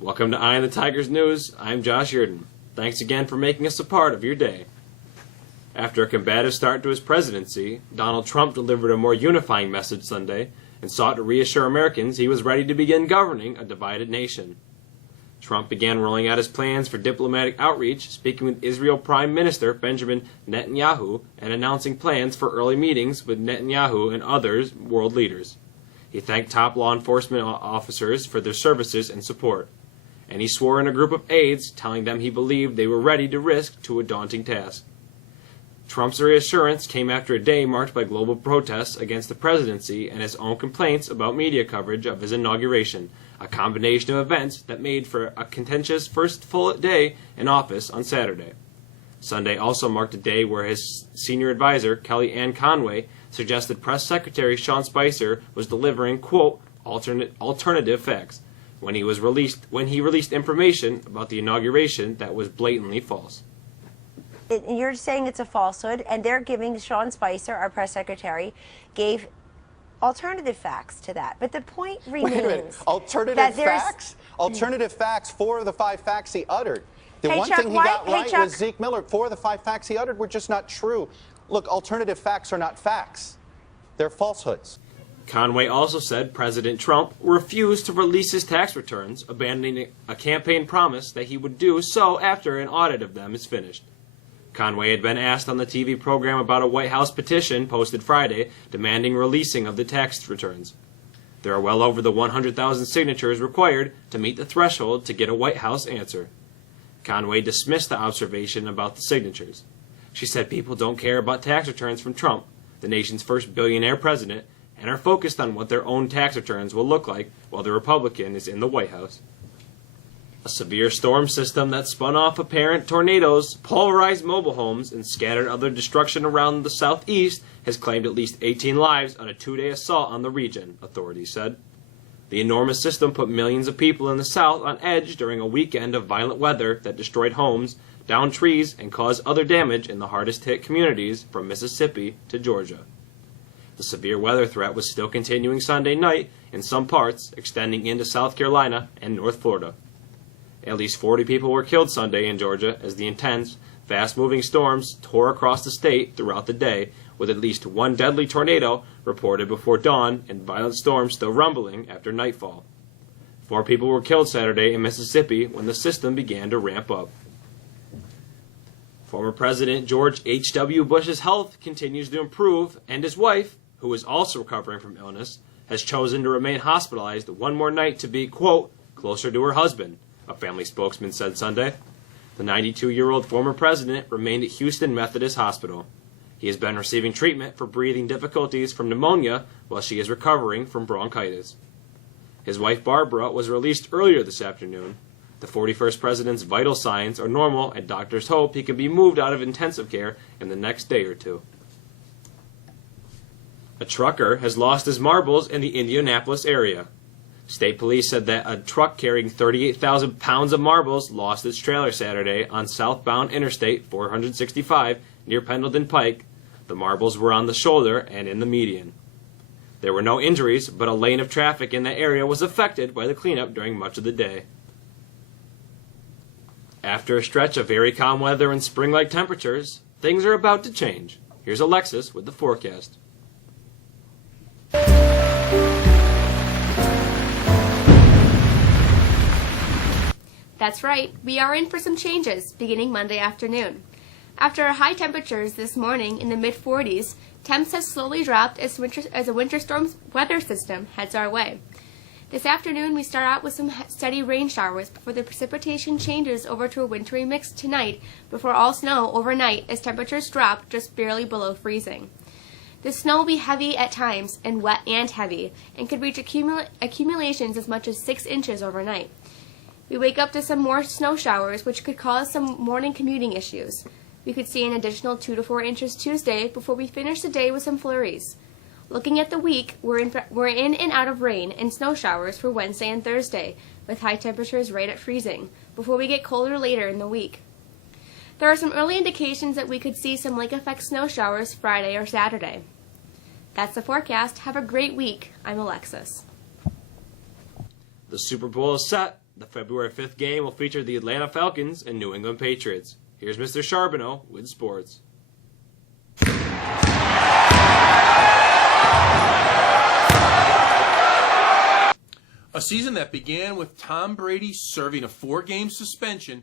Welcome to Eye on the Tigers News. I'm Josh Yurden. Thanks again for making us a part of your day. After a combative start to his presidency, Donald Trump delivered a more unifying message Sunday and sought to reassure Americans he was ready to begin governing a divided nation. Trump began rolling out his plans for diplomatic outreach, speaking with Israel Prime Minister Benjamin Netanyahu and announcing plans for early meetings with Netanyahu and other world leaders. He thanked top law enforcement officers for their services and support, and he swore in a group of aides, telling them he believed they were ready to risk to a daunting task. Trump's reassurance came after a day marked by global protests against the presidency and his own complaints about media coverage of his inauguration, a combination of events that made for a contentious first full day in office on Saturday. Sunday also marked a day where his senior advisor, Kellyanne Conway, suggested Press Secretary Sean Spicer was delivering, quote, alternative facts when he released information about the inauguration that was blatantly false. You're saying it's a falsehood, and they're giving Sean Spicer, our press secretary, gave alternative facts to that. But the point remains. Wait a minute. Alternative facts? Alternative facts, 4 of the 5 facts he uttered. The one Chuck, thing he got right was Zeke Miller. 4 of the 5 facts he uttered were just not true. Look, alternative facts are not facts. They're falsehoods. Conway also said President Trump refused to release his tax returns, abandoning a campaign promise that he would do so after an audit of them is finished. Conway had been asked on the TV program about a White House petition posted Friday demanding releasing of the tax returns. There are well over the 100,000 signatures required to meet the threshold to get a White House answer. Conway dismissed the observation about the signatures. She said people don't care about tax returns from Trump, the nation's first billionaire president, and are focused on what their own tax returns will look like while the Republican is in the White House. A severe storm system that spun off apparent tornadoes, pulverized mobile homes, and scattered other destruction around the southeast has claimed at least 18 lives on a 2-day assault on the region, authorities said. The enormous system put millions of people in the south on edge during a weekend of violent weather that destroyed homes, downed trees, and caused other damage in the hardest-hit communities from Mississippi to Georgia. The severe weather threat was still continuing Sunday night in some parts, extending into South Carolina and North Florida. At least 40 people were killed Sunday in Georgia as the intense, fast-moving storms tore across the state throughout the day, with at least 1 deadly tornado reported before dawn and violent storms still rumbling after nightfall. 4 people were killed Saturday in Mississippi when the system began to ramp up. Former President George H.W. Bush's health continues to improve, and his wife, who is also recovering from illness, has chosen to remain hospitalized one more night to be, quote, closer to her husband, a family spokesman said Sunday. The 92-year-old former president remained at Houston Methodist Hospital. He has been receiving treatment for breathing difficulties from pneumonia while she is recovering from bronchitis. His wife Barbara was released earlier this afternoon. The 41st president's vital signs are normal, and doctors hope he can be moved out of intensive care in the next day or two. A trucker has lost his marbles in the Indianapolis area. State police said that a truck carrying 38,000 pounds of marbles lost its trailer Saturday on southbound Interstate 465 near Pendleton Pike. The marbles were on the shoulder and in the median. There were no injuries, but a lane of traffic in the area was affected by the cleanup during much of the day. After a stretch of very calm weather and spring-like temperatures, things are about to change. Here's Alexis with the forecast. That's right, we are in for some changes beginning Monday afternoon. After our high temperatures this morning in the mid-40s, temps have slowly dropped as a winter storm weather system heads our way. This afternoon we start out with some steady rain showers before the precipitation changes over to a wintry mix tonight before all snow overnight as temperatures drop just barely below freezing. The snow will be heavy at times and wet and heavy and could reach accumulations as much as 6 inches overnight. We wake up to some more snow showers, which could cause some morning commuting issues. We could see an additional 2 to 4 inches Tuesday before we finish the day with some flurries. Looking at the week, we're in and out of rain and snow showers for Wednesday and Thursday, with high temperatures right at freezing, before we get colder later in the week. There are some early indications that we could see some lake-effect snow showers Friday or Saturday. That's the forecast. Have a great week. I'm Alexis. The Super Bowl is set. The February 5th game will feature the Atlanta Falcons and New England Patriots. Here's Mr. Charbonneau with sports. A season that began with Tom Brady serving a 4-game suspension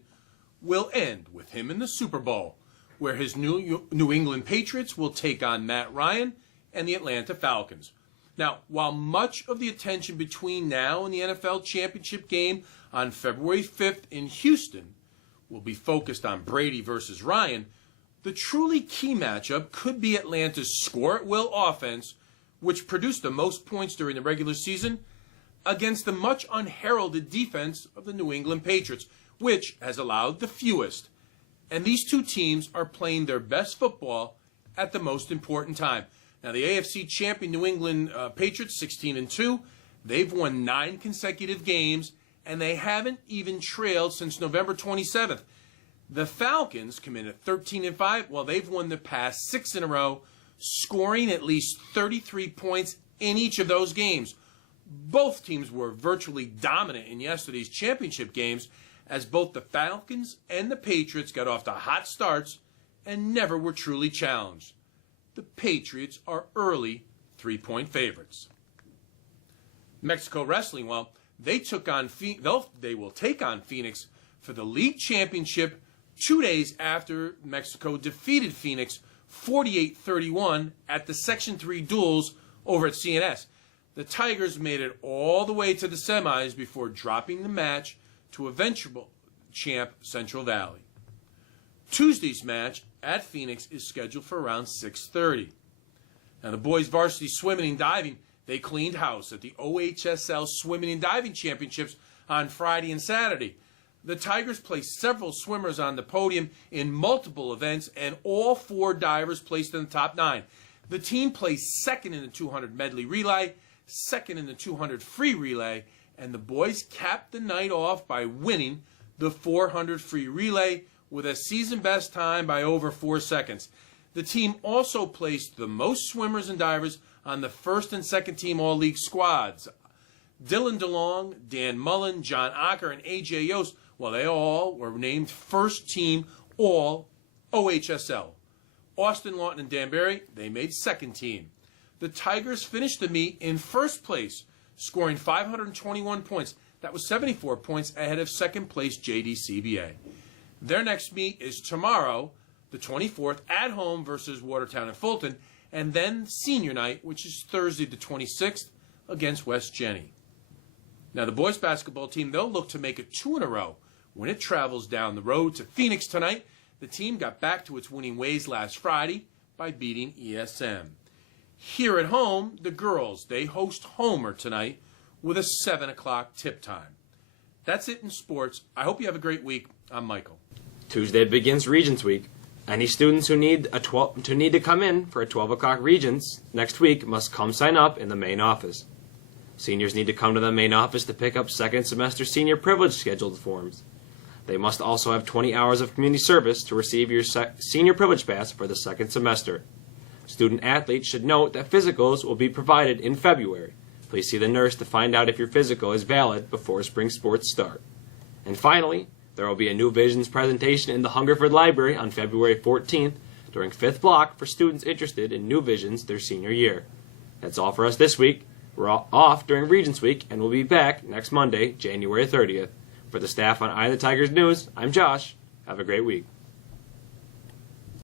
will end with him in the Super Bowl, where his New England Patriots will take on Matt Ryan and the Atlanta Falcons. Now, while much of the attention between now and the NFL championship game on February 5th in Houston will be focused on Brady versus Ryan, the truly key matchup could be Atlanta's score-at-will offense, which produced the most points during the regular season, against the much unheralded defense of the New England Patriots, which has allowed the fewest. And these two teams are playing their best football at the most important time. Now, the AFC champion New England Patriots, 16-2, they've won 9 consecutive games, and they haven't even trailed since November 27th. The Falcons come in at 13-5, while they've won the past 6 in a row, scoring at least 33 points in each of those games. Both teams were virtually dominant in yesterday's championship games, as both the Falcons and the Patriots got off to hot starts and never were truly challenged. The Patriots are early 3-point favorites. Mexico Wrestling, well, they will take on Phoenix for the league championship 2 days after Mexico defeated Phoenix 48-31 at the Section 3 duels over at CNS. The Tigers made it all the way to the semis before dropping the match to eventual champ Central Valley. Tuesday's match at Phoenix is scheduled for around 6:30. Now, the boys varsity swimming and diving, they cleaned house at the OHSL Swimming and Diving Championships on Friday and Saturday. The Tigers placed several swimmers on the podium in multiple events, and all 4 divers placed in the top 9. The team placed second in the 200 medley relay, second in the 200 free relay, and the boys capped the night off by winning the 400 free relay with a season best time by over 4 seconds. The team also placed the most swimmers and divers on the first and second team all-league squads. Dylan DeLong, Dan Mullen, John Acker, and A.J. Yost, well, they all were named first team all OHSL. Austin Lawton and Dan Barry, they made second team. The Tigers finished the meet in first place, scoring 521 points. That was 74 points ahead of second place JDCBA. Their next meet is tomorrow, the 24th, at home versus Watertown and Fulton, and then senior night, which is Thursday the 26th, against West Jenny. Now, the boys basketball team, they'll look to make it 2 in a row when it travels down the road to Phoenix tonight. The team got back to its winning ways last Friday by beating ESM. Here at home, the girls, they host Homer tonight with a 7 o'clock tip time. That's it in sports. I hope you have a great week. I'm Michael. Tuesday begins Regents Week. Any students who need to come in for a 12 o'clock Regents next week must come sign up in the main office. Seniors need to come to the main office to pick up second semester senior privilege scheduled forms. They must also have 20 hours of community service to receive your senior privilege pass for the second semester. Student athletes should note that physicals will be provided in February. Please see the nurse to find out if your physical is valid before spring sports start. And finally, there will be a New Visions presentation in the Hungerford Library on February 14th during 5th block for students interested in New Visions their senior year. That's all for us this week. We're off during Regents Week, and we'll be back next Monday, January 30th. For the staff on Eye of the Tigers News, I'm Josh. Have a great week.